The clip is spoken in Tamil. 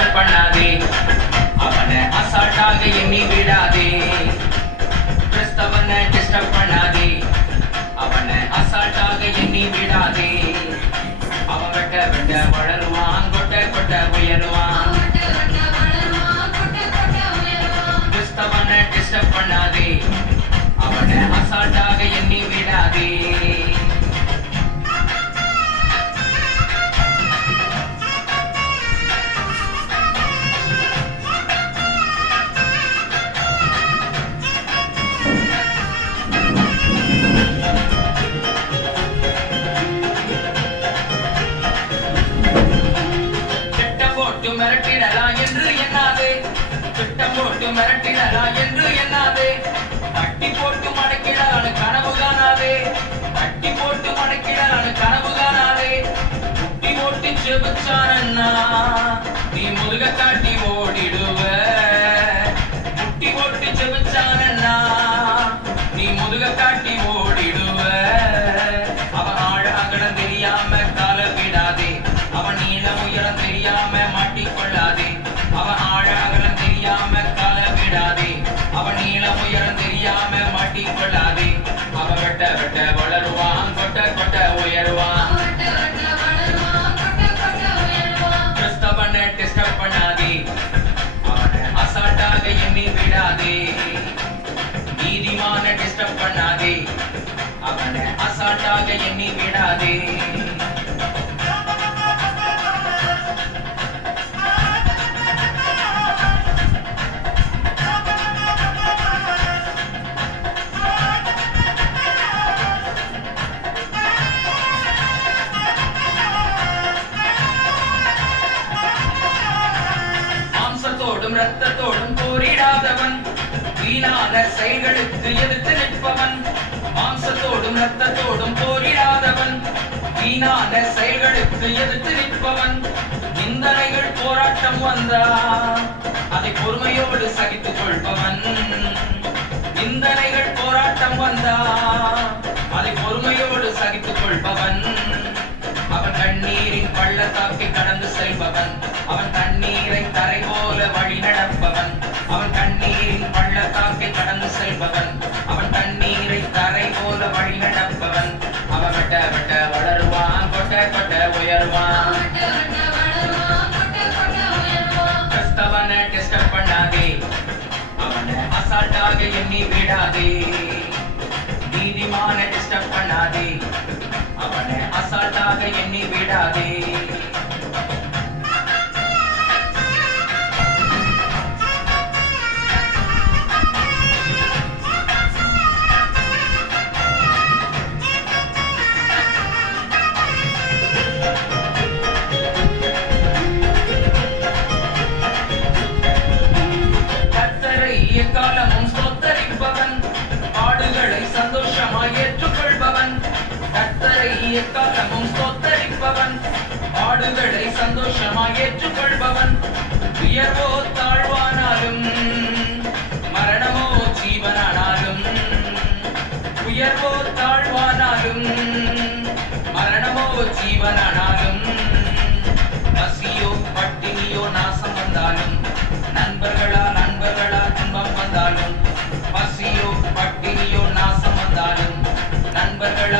அசால்ட் பண்ணாதே அவனை அசால்ட்டாக எண்ணி விடாதே. கிறிஸ்தவனை டிஸ்டர்ப் பண்ணாதே. அவனை அசால்ட்டாக எண்ணி விடாதே. அவன் வெட்ட வெட்ட வளருவான் கொட்ட கொட்ட உயருவான். கிறிஸ்தவனை டிஸ்டர்ப் பண்ணாதே. அவனை அசால்ட்டாக எண்ணி விடாதே. திட்டம் என்று என்னாதே தட்டி போட்டு மடக்கிடலான்னு கனவு காணாதே. தட்டி போட்டு மடக்கிடலான்னு கனவு காணாதே. முட்டி போட்டு செபிச்சானண்ணா அவனை அசாட்டாக எண்ணி விடாதே. மாம்சத்தோடும் இரத்தத்தோடும் போரிடாதவன். வீணான செயல்களுக்கு எதிர்த்து நிற்பவன். மாம்சத்தோடும் போரிடாதவன். வீணான செயல்களுக்கு எதிர்த்து நிற்பவன். நிந்தனைகள் போராட்டம் வந்தா அதை பொறுமையோடு சகித்துக் கொள்பவன். நிந்தனைகள் போராட்டம் வந்தா அதை பொறுமையோடு சகித்துக் கொள்பவன். அவன் கண்ணீரின் பள்ளத்தாக்கை கடந்து செல்பவன். அவன் தண்ணீரை தரை போல வழி நடப்பவன் அவன் கண்ணீரின் பள்ளத்தாக்கை கடந்து செல்பவன். கொட்ட உயருவான் கிறிஸ்தவனை டிஸ்டர்ப் பண்ணாதே அவனை அசால்ட்டாக எண்ணி விடாதே. நீதிமான டிஸ்டர்ப் பண்ணாதே. அவனை அசால்ட்டாக எண்ணி விடாதே. சந்தோஷமாய் ஏற்றுக்கொள்பவன் உயர்வோ தாழ்வானாலும் மரணமோ ஜீவனானாலும் உயர்வோ தாழ்வானாலும் மரணமோ ஜீவனானாலும் பசியோ பட்டினியோ நாசம் வந்தாலும் நண்பர்களா நண்பர்களா துன்பம் வந்தாலும் பசியோ பட்டினியோ நாசம் வந்தாலும் நண்பர்களா